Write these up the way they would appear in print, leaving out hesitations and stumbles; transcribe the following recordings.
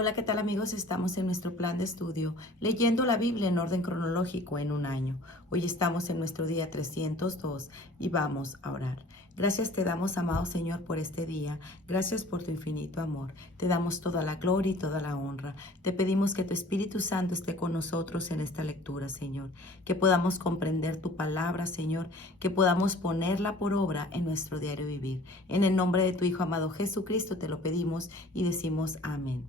Hola, ¿qué tal amigos? Estamos en nuestro plan de estudio leyendo la Biblia en orden cronológico en un año. Hoy estamos en nuestro día 302 y vamos a orar. Gracias te damos, amado Señor, por este día. Gracias por tu infinito amor. Te damos toda la gloria y toda la honra. Te pedimos que tu Espíritu Santo esté con nosotros en esta lectura, Señor. Que podamos comprender tu palabra, Señor. Que podamos ponerla por obra en nuestro diario vivir. En el nombre de tu Hijo amado Jesucristo te lo pedimos y decimos amén.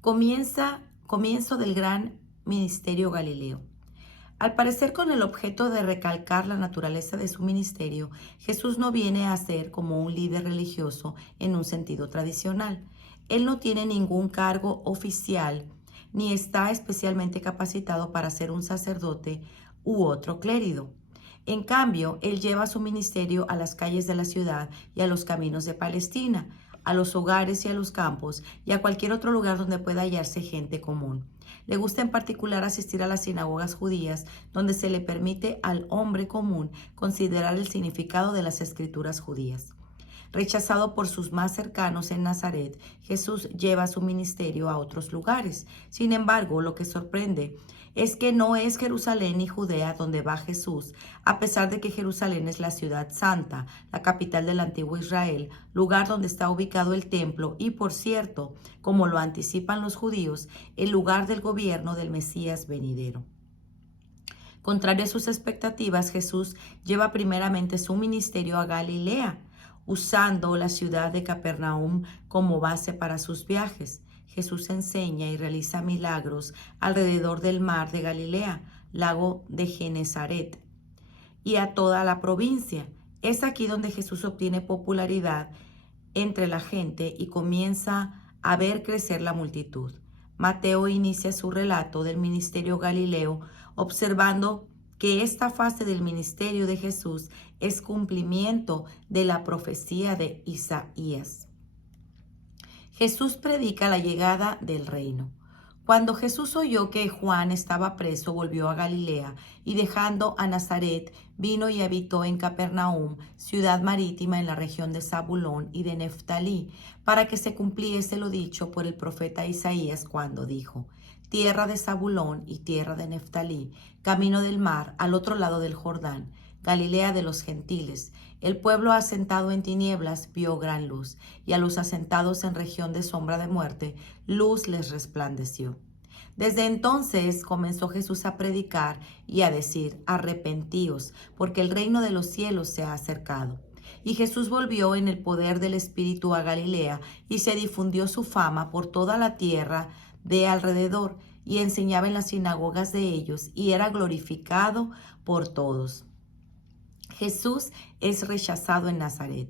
Comienzo del gran ministerio Galileo. Al parecer, con el objeto de recalcar la naturaleza de su ministerio, Jesús no viene a ser como un líder religioso en un sentido tradicional. Él no tiene ningún cargo oficial ni está especialmente capacitado para ser un sacerdote u otro clérigo. En cambio, él lleva su ministerio a las calles de la ciudad y a los caminos de Palestina, a los hogares y a los campos y a cualquier otro lugar donde pueda hallarse gente común. Le gusta en particular asistir a las sinagogas judías, donde se le permite al hombre común considerar el significado de las escrituras judías. Rechazado por sus más cercanos en Nazaret, Jesús lleva su ministerio a otros lugares. Sin embargo, lo que sorprende es que no es Jerusalén ni Judea donde va Jesús, a pesar de que Jerusalén es la ciudad santa, la capital del antiguo Israel, lugar donde está ubicado el templo y, por cierto, como lo anticipan los judíos, el lugar del gobierno del Mesías venidero. Contrario a sus expectativas, Jesús lleva primeramente su ministerio a Galilea, usando la ciudad de Capernaum como base para sus viajes. Jesús enseña y realiza milagros alrededor del mar de Galilea, lago de Genezaret, y a toda la provincia. Es aquí donde Jesús obtiene popularidad entre la gente y comienza a ver crecer la multitud. Mateo inicia su relato del ministerio galileo observando que esta fase del ministerio de Jesús es cumplimiento de la profecía de Isaías. Jesús predica la llegada del reino. Cuando Jesús oyó que Juan estaba preso, volvió a Galilea y dejando a Nazaret, vino y habitó en Capernaum, ciudad marítima en la región de Zabulón y de Neftalí, para que se cumpliese lo dicho por el profeta Isaías cuando dijo: tierra de Zabulón y tierra de Neftalí, camino del mar al otro lado del Jordán, Galilea de los gentiles. El pueblo asentado en tinieblas vio gran luz, y a los asentados en región de sombra de muerte, luz les resplandeció. Desde entonces comenzó Jesús a predicar y a decir: arrepentíos, porque el reino de los cielos se ha acercado. Y Jesús volvió en el poder del Espíritu a Galilea, y se difundió su fama por toda la tierra de alrededor, y enseñaba en las sinagogas de ellos, y era glorificado por todos. Jesús es rechazado en Nazaret.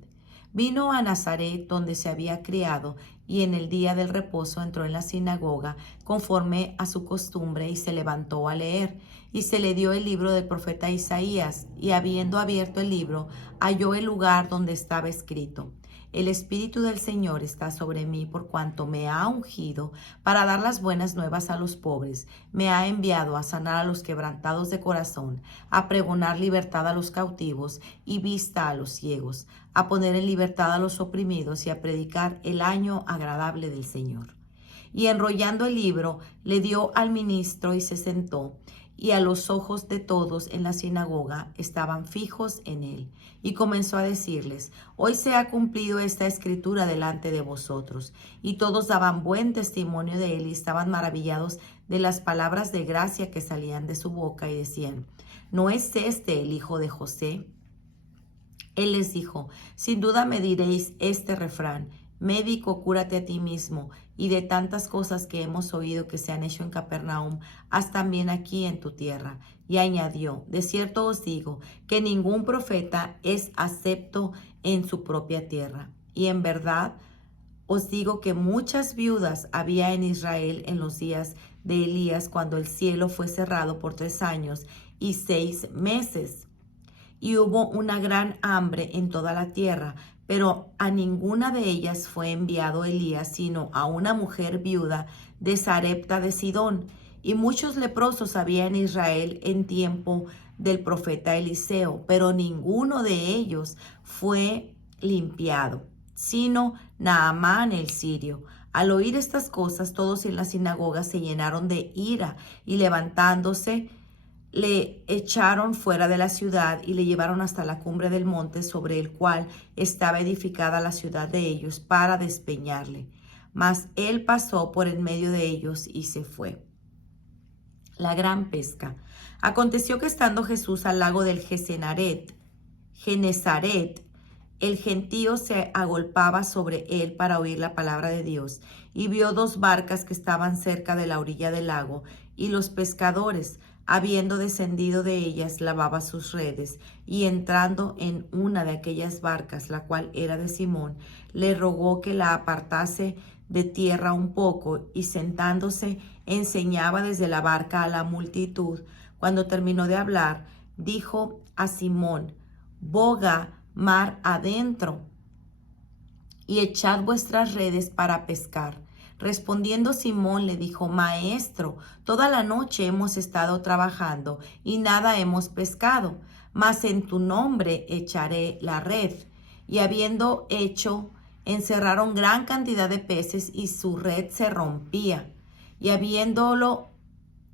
Vino a Nazaret, donde se había criado, y en el día del reposo entró en la sinagoga, conforme a su costumbre, y se levantó a leer. Y se le dio el libro del profeta Isaías, y habiendo abierto el libro, halló el lugar donde estaba escrito: el Espíritu del Señor está sobre mí, por cuanto me ha ungido para dar las buenas nuevas a los pobres. Me ha enviado a sanar a los quebrantados de corazón, a pregonar libertad a los cautivos y vista a los ciegos, a poner en libertad a los oprimidos y a predicar el año agradable del Señor. Y enrollando el libro, le dio al ministro y se sentó. Y a los ojos de todos en la sinagoga estaban fijos en él. Y comenzó a decirles: hoy se ha cumplido esta escritura delante de vosotros. Y todos daban buen testimonio de él y estaban maravillados de las palabras de gracia que salían de su boca y decían: ¿no es este el hijo de José? Él les dijo: sin duda me diréis este refrán: médico, cúrate a ti mismo, y de tantas cosas que hemos oído que se han hecho en Capernaum, haz también aquí en tu tierra. Y añadió: de cierto os digo que ningún profeta es acepto en su propia tierra. Y en verdad os digo que muchas viudas había en Israel en los días de Elías, cuando el cielo fue cerrado por 3 años y 6 meses. Y hubo una gran hambre en toda la tierra, pero a ninguna de ellas fue enviado Elías, sino a una mujer viuda de Sarepta de Sidón. Y muchos leprosos había en Israel en tiempo del profeta Eliseo, pero ninguno de ellos fue limpiado, sino Naamán el sirio. Al oír estas cosas, todos en la sinagoga se llenaron de ira y levantándose, le echaron fuera de la ciudad y le llevaron hasta la cumbre del monte sobre el cual estaba edificada la ciudad de ellos para despeñarle. Mas él pasó por en medio de ellos y se fue. La gran pesca. Aconteció que estando Jesús al lago del Genezaret, el gentío se agolpaba sobre él para oír la palabra de Dios, y vio dos barcas que estaban cerca de la orilla del lago, y los pescadores, habiendo descendido de ellas, lavaban sus redes, y entrando en una de aquellas barcas, la cual era de Simón, le rogó que la apartase de tierra un poco, y sentándose enseñaba desde la barca a la multitud. Cuando terminó de hablar, dijo a Simón: boga mar adentro y echad vuestras redes para pescar. Respondiendo Simón le dijo: Maestro, toda la noche hemos estado trabajando y nada hemos pescado, mas en tu nombre echaré la red. Y habiendo hecho, encerraron gran cantidad de peces y su red se rompía. Y habiéndolo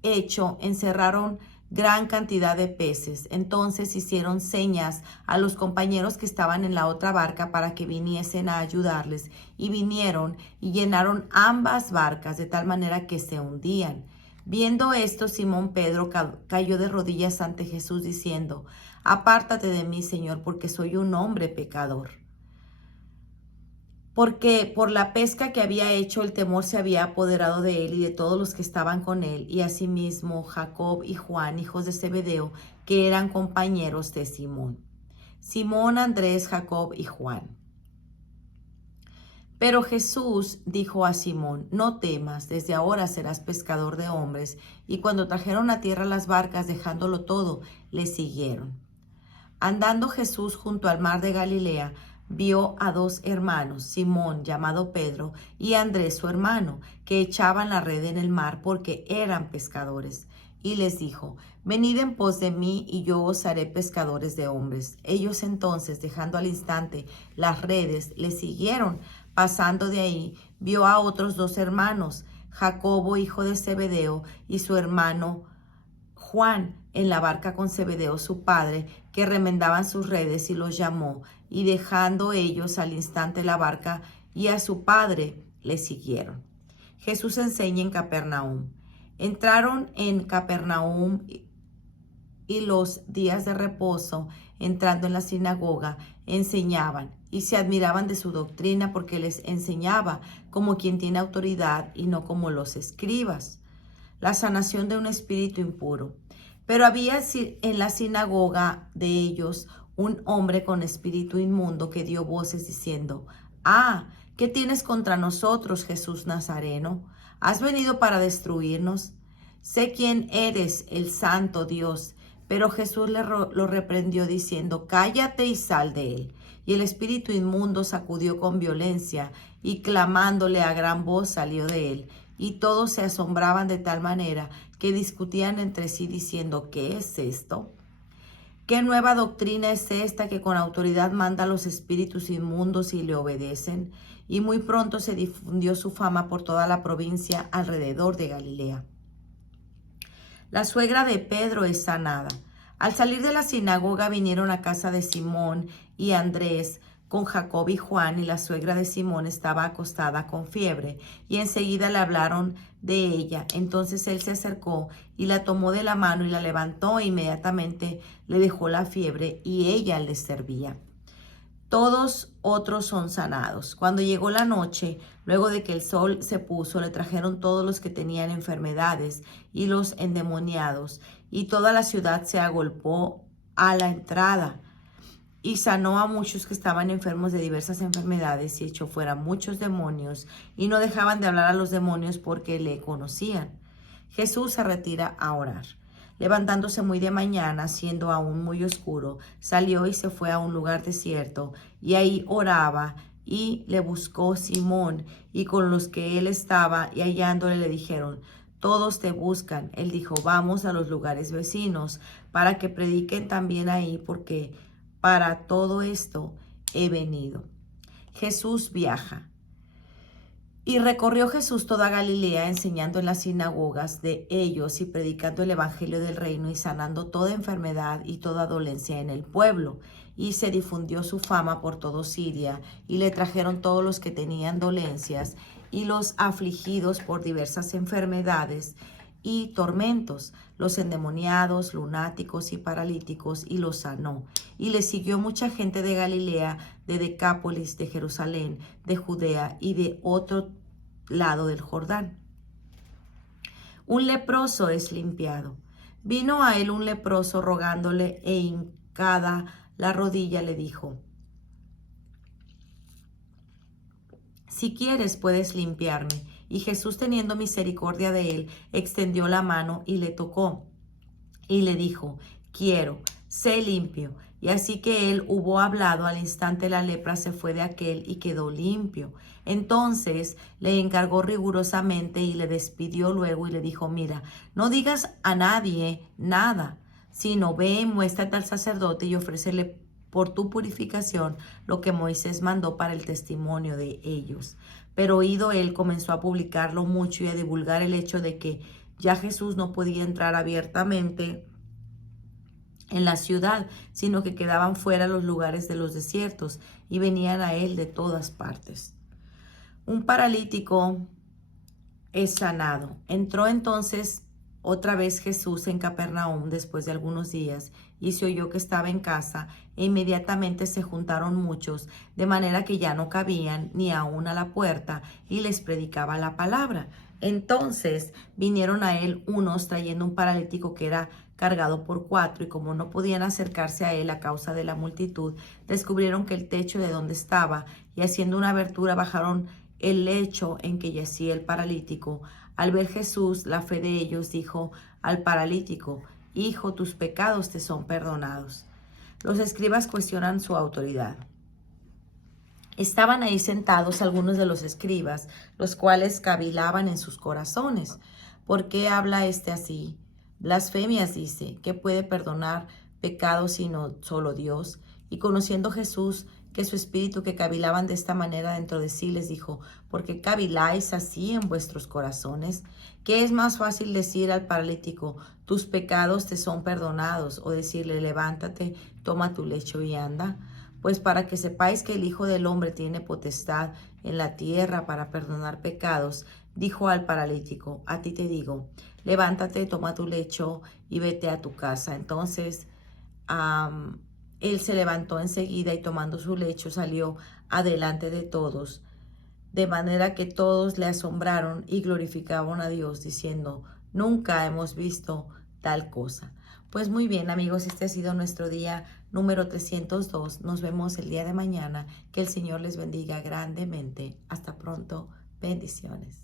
hecho, encerraron gran cantidad de peces. Entonces hicieron señas a los compañeros que estaban en la otra barca para que viniesen a ayudarles, y vinieron y llenaron ambas barcas de tal manera que se hundían. Viendo esto, Simón Pedro cayó de rodillas ante Jesús diciendo: Apártate de mí, Señor, porque soy un hombre pecador. Porque por la pesca que había hecho, el temor se había apoderado de él y de todos los que estaban con él, y asimismo Jacob y Juan, hijos de Zebedeo, que eran compañeros de Simón. Simón, Andrés, Jacob y Juan. Pero Jesús dijo a Simón: No temas, desde ahora serás pescador de hombres. Y cuando trajeron a tierra las barcas, dejándolo todo, le siguieron. Andando Jesús junto al mar de Galilea, vio a dos hermanos, Simón, llamado Pedro, y Andrés, su hermano, que echaban la red en el mar porque eran pescadores. Y les dijo: Venid en pos de mí, y yo os haré pescadores de hombres. Ellos entonces, dejando al instante las redes, le siguieron. Pasando de ahí, vio a otros dos hermanos, Jacobo, hijo de Zebedeo, y su hermano Juan, en la barca con Zebedeo su padre, que remendaban sus redes, y los llamó, y dejando ellos al instante la barca y a su padre, le siguieron. Jesús enseña en Capernaum. Entraron en Capernaum y los días de reposo, entrando en la sinagoga, enseñaban, y se admiraban de su doctrina, porque les enseñaba como quien tiene autoridad y no como los escribas. La sanación de un espíritu impuro. Pero había en la sinagoga de ellos un hombre con espíritu inmundo que dio voces diciendo: ¿Qué tienes contra nosotros, Jesús Nazareno? ¿Has venido para destruirnos? Sé quién eres, el Santo Dios. Pero Jesús lo reprendió diciendo: Cállate y sal de él. Y el espíritu inmundo sacudió con violencia, y clamándole a gran voz salió de él. Y todos se asombraban de tal manera que discutían entre sí diciendo: ¿Qué es esto? ¿Qué nueva doctrina es esta que con autoridad manda a los espíritus inmundos y le obedecen? Y muy pronto se difundió su fama por toda la provincia alrededor de Galilea. La suegra de Pedro es sanada. Al salir de la sinagoga vinieron a casa de Simón y Andrés con Jacob y Juan, y la suegra de Simón estaba acostada con fiebre, y enseguida le hablaron de ella. Entonces él se acercó y la tomó de la mano y la levantó, e inmediatamente le dejó la fiebre, y ella les servía. Todos otros son sanados. Cuando llegó la noche, luego de que el sol se puso, le trajeron todos los que tenían enfermedades y los endemoniados, y toda la ciudad se agolpó a la entrada, y sanó a muchos que estaban enfermos de diversas enfermedades, y echó fuera muchos demonios, y no dejaban de hablar a los demonios porque le conocían. Jesús se retira a orar. Levantándose muy de mañana, siendo aún muy oscuro, salió y se fue a un lugar desierto, y ahí oraba, y le buscó Simón, y con los que él estaba, y hallándole le dijeron: Todos te buscan. Él dijo: Vamos a los lugares vecinos, para que prediquen también ahí, porque para todo esto he venido. Jesús viaja. Y recorrió Jesús toda Galilea, enseñando en las sinagogas de ellos y predicando el evangelio del reino y sanando toda enfermedad y toda dolencia en el pueblo. Y se difundió su fama por todo Siria, y le trajeron todos los que tenían dolencias y los afligidos por diversas enfermedades y tormentos, los endemoniados, lunáticos y paralíticos, y los sanó. Y le siguió mucha gente de Galilea, de Decápolis, de Jerusalén, de Judea y de otro lado del Jordán. Un leproso es limpiado. Vino a él un leproso rogándole, e hincada la rodilla le dijo: si quieres, puedes limpiarme. Y Jesús, teniendo misericordia de él, extendió la mano y le tocó. Y le dijo: quiero, sé limpio. Y así que él hubo hablado, al instante la lepra se fue de aquél y quedó limpio. Entonces le encargó rigurosamente y le despidió luego y le dijo: mira, no digas a nadie nada, sino ve, muéstrate al sacerdote y ofrécele por tu purificación lo que Moisés mandó para el testimonio de ellos. Pero oído él, comenzó a publicarlo mucho y a divulgar el hecho de que ya Jesús no podía entrar abiertamente en la ciudad, sino que quedaban fuera los lugares de los desiertos y venían a él de todas partes. Un paralítico es sanado. Entró entonces otra vez Jesús en Capernaum después de algunos días, y se oyó que estaba en casa, e inmediatamente se juntaron muchos, de manera que ya no cabían ni aún a la puerta, y les predicaba la palabra. Entonces vinieron a él unos trayendo un paralítico que era cargado por 4, y como no podían acercarse a él a causa de la multitud, descubrieron que el techo de donde estaba, y haciendo una abertura bajaron el lecho en que yacía el paralítico. Al ver Jesús la fe de ellos, dijo al paralítico: hijo, tus pecados te son perdonados. Los escribas cuestionan su autoridad. Estaban ahí sentados algunos de los escribas, los cuales cavilaban en sus corazones: ¿por qué habla este así? Blasfemias dice. ¿Qué puede perdonar pecados sino solo Dios? Y conociendo Jesús que su espíritu, que cavilaban de esta manera dentro de sí, les dijo: ¿por qué caviláis así en vuestros corazones? ¿Qué es más fácil decir al paralítico: tus pecados te son perdonados, o decirle: levántate, toma tu lecho y anda? Pues para que sepáis que el Hijo del Hombre tiene potestad en la tierra para perdonar pecados, dijo al paralítico: a ti te digo, levántate, toma tu lecho y vete a tu casa. Entonces él se levantó enseguida y tomando su lecho salió adelante de todos, de manera que todos le asombraron y glorificaban a Dios, diciendo: nunca hemos visto tal cosa. Pues muy bien, amigos, este ha sido nuestro día número 302. Nos vemos el día de mañana. Que el Señor les bendiga grandemente. Hasta pronto. Bendiciones.